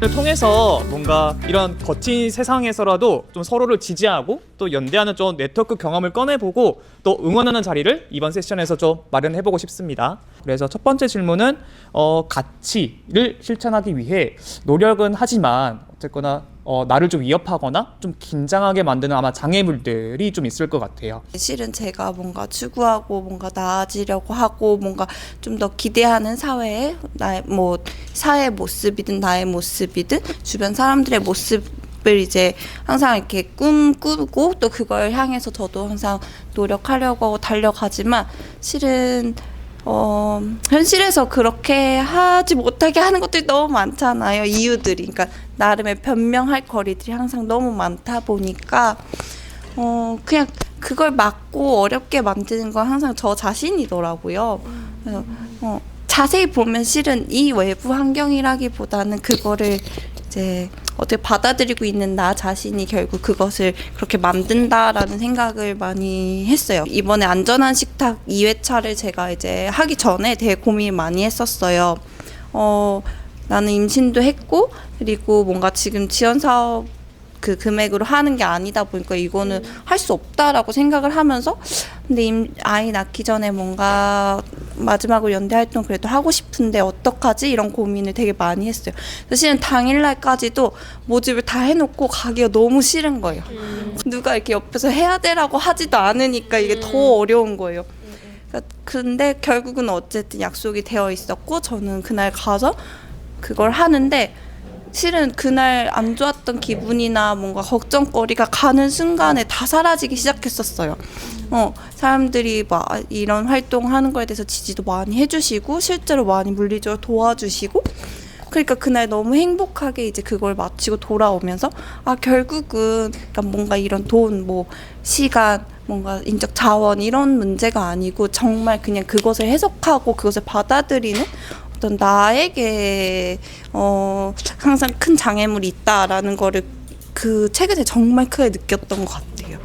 통해서 뭔가 이런 거친 세상에서라도 좀 서로를 지지하고 또 연대하는 좀 네트워크 경험을 꺼내보고 또 응원하는 자리를 이번 세션에서 좀 마련해보고 싶습니다. 그래서 첫 번째 질문은 가치를 실천하기 위해 노력은 하지만 어쨌거나 나를 좀 위협하거나 좀 긴장하게 만드는 아마 장애물들이 좀 있을 것 같아요. 실은 제가 뭔가 추구하고 뭔가 나아지려고 하고 뭔가 좀 더 기대하는 사회에 나의 뭐 사회의 모습이든 나의 모습이든 주변 사람들의 모습을 이제 항상 이렇게 꿈꾸고 또 그걸 향해서 저도 항상 노력하려고 달려가지만 실은 현실에서 그렇게 하지 못하게 하는 것들이 너무 많잖아요. 이유들이. 그러니까 나름의 변명할 거리들이 항상 너무 많다 보니까 그냥 그걸 막고 어렵게 만드는 건 항상 저 자신이더라고요. 그래서 자세히 보면 실은 이 외부 환경이라기보다는 그거를 이제 어떻게 받아들이고 있는 나 자신이 결국 그것을 그렇게 만든다라는 생각을 많이 했어요. 이번에 안전한 식탁 2회차를 제가 이제 하기 전에 되게 고민을 많이 했었어요. 나는 임신도 했고 그리고 뭔가 지금 지원 사업 그 금액으로 하는 게 아니다 보니까 이거는 할 수 없다라고 생각을 하면서 근데 아이 낳기 전에 뭔가 마지막으로 연대 활동 그래도 하고 싶은데 어떡하지? 이런 고민을 되게 많이 했어요. 사실은 당일날까지도 모집을 다 해놓고 가기가 너무 싫은 거예요. 누가 이렇게 옆에서 해야 되라고 하지도 않으니까 이게 더 어려운 거예요. 근데 결국은 어쨌든 약속이 되어 있었고 저는 그날 가서 그걸 하는데 실은 그날 안 좋았던 기분이나 뭔가 걱정거리가 가는 순간에 다 사라지기 시작했었어요. 사람들이 막 이런 활동하는 거에 대해서 지지도 많이 해주시고 실제로 많이 물리적으로 도와주시고 그러니까 그날 너무 행복하게 이제 그걸 마치고 돌아오면서 결국은 그러니까 뭔가 이런 돈, 뭐 시간, 뭔가 인적 자원 이런 문제가 아니고 정말 그냥 그것을 해석하고 그것을 받아들이는 어떤 나에게 항상 큰 장애물이 있다라는 거를 그 최근에 정말 크게 느꼈던 것 같아요.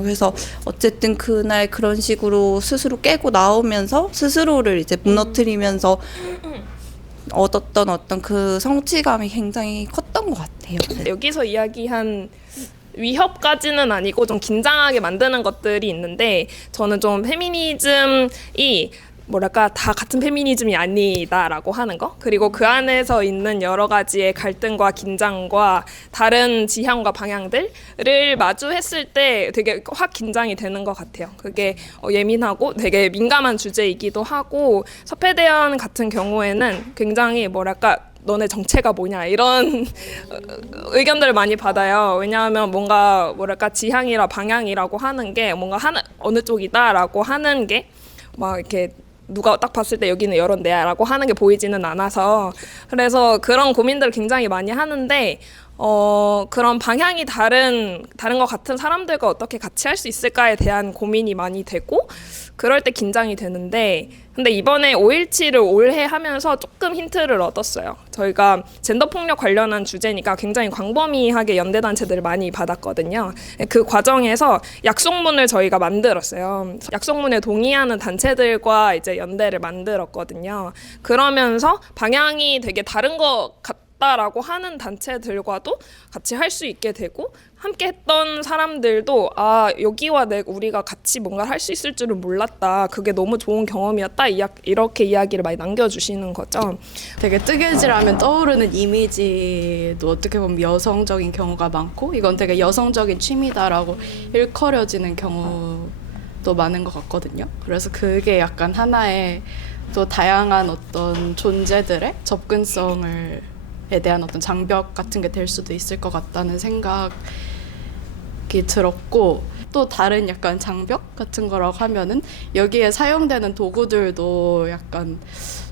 그래서 어쨌든 그날 그런 식으로 스스로 깨고 나오면서 스스로를 이제 무너뜨리면서 얻었던 어떤 그 성취감이 굉장히 컸던 것 같아요. 여기서 이야기한 위협까지는 아니고 좀 긴장하게 만드는 것들이 있는데 저는 좀 페미니즘이 뭐랄까 다 같은 페미니즘이 아니다라고 하는 거 그리고 그 안에서 있는 여러 가지의 갈등과 긴장과 다른 지향과 방향들을 마주했을 때 되게 확 긴장이 되는 것 같아요. 그게 예민하고 되게 민감한 주제이기도 하고 서패대원 같은 경우에는 굉장히 뭐랄까 너네 정체가 뭐냐 이런 의견들을 많이 받아요. 왜냐하면 뭔가 뭐랄까 지향이라 방향이라고 하는 게 뭔가 어느 쪽이다라고 하는 게 막 이렇게 누가 딱 봤을 때 여기는 이런 데야 라고 하는 게 보이지는 않아서 그래서 그런 고민들을 굉장히 많이 하는데 그런 방향이 다른 것 같은 사람들과 어떻게 같이 할 수 있을까에 대한 고민이 많이 되고 그럴 때 긴장이 되는데 근데 이번에 5.17을 올해 하면서 조금 힌트를 얻었어요. 저희가 젠더폭력 관련한 주제니까 굉장히 광범위하게 연대단체들을 많이 받았거든요. 그 과정에서 약속문을 저희가 만들었어요. 약속문에 동의하는 단체들과 이제 연대를 만들었거든요. 그러면서 방향이 되게 다른 것 같다라고 하는 단체들과도 같이 할 수 있게 되고 함께 했던 사람들도 여기와 우리가 같이 뭔가를 할 수 있을 줄은 몰랐다. 그게 너무 좋은 경험이었다. 이렇게 이야기를 많이 남겨주시는 거죠. 되게 뜨개질하면 떠오르는 이미지도 어떻게 보면 여성적인 경우가 많고 이건 되게 여성적인 취미다라고 일컬어지는 경우도 많은 것 같거든요. 그래서 그게 약간 하나의 또 다양한 어떤 존재들의 접근성을 에 대한 어떤 장벽 같은 게 될 수도 있을 것 같다는 생각이 들었고 또 다른 약간 장벽 같은 거라고 하면은 여기에 사용되는 도구들도 약간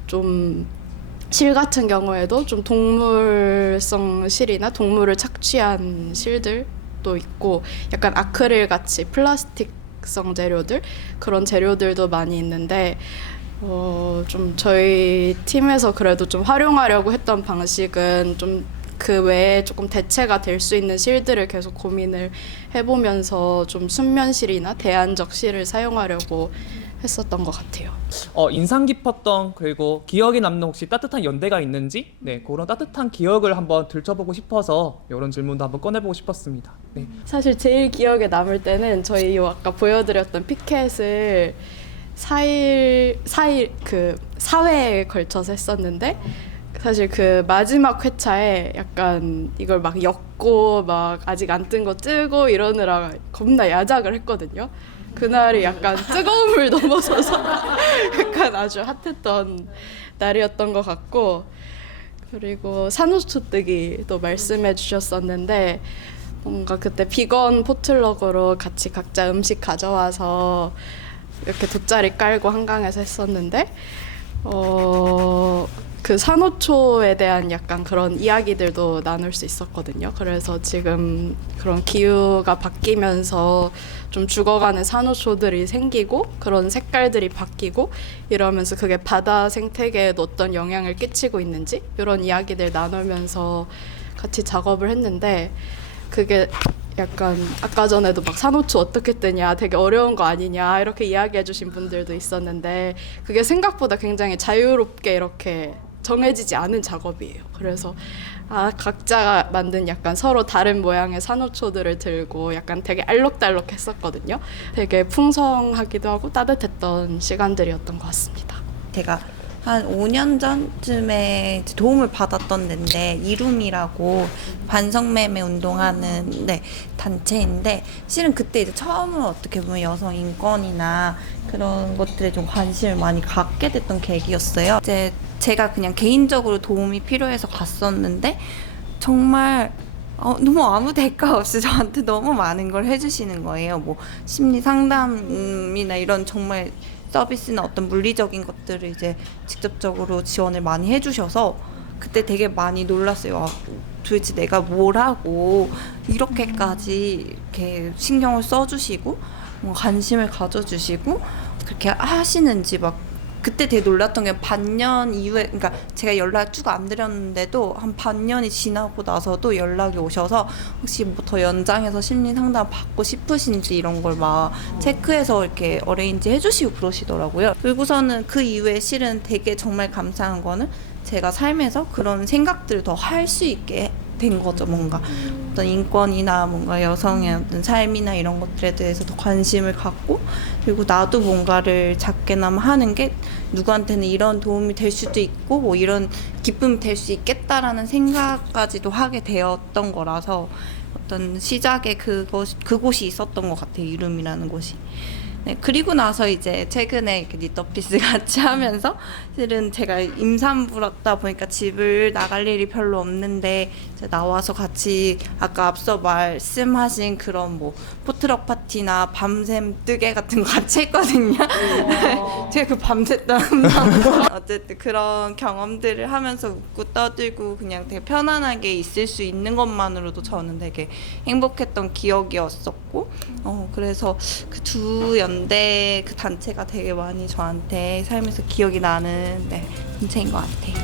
좀 실 같은 경우에도 좀 동물성 실이나 동물을 착취한 실들도 있고 약간 아크릴 같이 플라스틱성 재료들 그런 재료들도 많이 있는데 좀 저희 팀에서 그래도 좀 활용하려고 했던 방식은 좀 그 외에 조금 대체가 될 수 있는 실들을 계속 고민을 해보면서 좀 순면실이나 대안적 실을 사용하려고 했었던 것 같아요. 인상 깊었던 그리고 기억에 남는 혹시 따뜻한 연대가 있는지 네 그런 따뜻한 기억을 한번 들춰보고 싶어서 이런 질문도 한번 꺼내보고 싶었습니다. 네. 사실 제일 기억에 남을 때는 저희 아까 보여드렸던 피켓을 4일 그 4회에 걸쳐서 했었는데 사실 그 마지막 회차에 약간 이걸 막 엮고 막 아직 안 뜬 거 뜨고 이러느라 겁나 야작을 했거든요. 그날이 약간 뜨거움을 넘어서서 약간 아주 핫했던 날이었던 것 같고, 그리고 산호초뜨기도 말씀해 주셨었는데 뭔가 그때 비건 포틀럭으로 같이 각자 음식 가져와서 이렇게 돗자리 깔고 한강에서 했었는데 그 산호초에 대한 약간 그런 이야기들도 나눌 수 있었거든요. 그래서 지금 그런 기후가 바뀌면서 좀 죽어가는 산호초들이 생기고 그런 색깔들이 바뀌고 이러면서 그게 바다 생태계에도 어떤 영향을 끼치고 있는지 이런 이야기들 나누면서 같이 작업을 했는데, 그게 약간 아까 전에도 막 산호초 어떻게 뜨냐 되게 어려운 거 아니냐 이렇게 이야기해 주신 분들도 있었는데 그게 생각보다 굉장히 자유롭게 이렇게 정해지지 않은 작업이에요. 그래서 각자가 만든 약간 서로 다른 모양의 산호초들을 들고 약간 되게 알록달록 했었거든요. 되게 풍성하기도 하고 따뜻했던 시간들이었던 것 같습니다. 제가 한 5년 전쯤에 도움을 받았던 데인데 이룸이라고 반성매매 운동하는 단체인데, 실은 그때 이제 처음으로 어떻게 보면 여성 인권이나 그런 것들에 좀 관심을 많이 갖게 됐던 계기였어요. 이제 제가 그냥 개인적으로 도움이 필요해서 갔었는데 정말 너무 아무 대가 없이 저한테 너무 많은 걸 해주시는 거예요. 뭐 심리 상담이나 이런 정말 서비스나 어떤 물리적인 것들을 이제 직접적으로 지원을 많이 해주셔서 그때 되게 많이 놀랐어요. 도대체 내가 뭘 하고 이렇게까지 이렇게 신경을 써주시고 관심을 가져주시고 그렇게 하시는지 막 그때 되게 놀랐던 게 반년 이후에, 그러니까 제가 연락 쭉 안 드렸는데도 한 반년이 지나고 나서도 연락이 오셔서 혹시 뭐 더 연장해서 심리 상담 받고 싶으신지 이런 걸 막 체크해서 이렇게 어레인지 해주시고 그러시더라고요. 그리고서는 그 이후에 실은 되게 정말 감사한 거는 제가 삶에서 그런 생각들을 더 할 수 있게 된 거죠. 뭔가 어떤 인권이나 뭔가 여성의 어떤 삶이나 이런 것들에 대해서 더 관심을 갖고, 그리고 나도 뭔가를 작게나마 하는 게 누구한테는 이런 도움이 될 수도 있고 뭐 이런 기쁨이 될 수 있겠다라는 생각까지도 하게 되었던 거라서 어떤 시작에 그곳이 있었던 것 같아요. 이룸이라는 곳이. 네, 그리고 나서 이제 최근에 이렇게 니터피스 같이 하면서 실은 제가 임산부였다 보니까 집을 나갈 일이 별로 없는데 이제 나와서 같이 아까 앞서 말씀하신 그런 뭐 포트럭 파티나 밤샘 뜨개 같은 거 같이 했거든요. 제가 그 밤샜던 어쨌든 그런 경험들을 하면서 웃고 떠들고 그냥 되게 편안하게 있을 수 있는 것만으로도 저는 되게 행복했던 기억이었었고, 그래서 그 두 연대 그 단체가 되게 많이 저한테 삶에서 기억이 나는 단체인 것 같아요.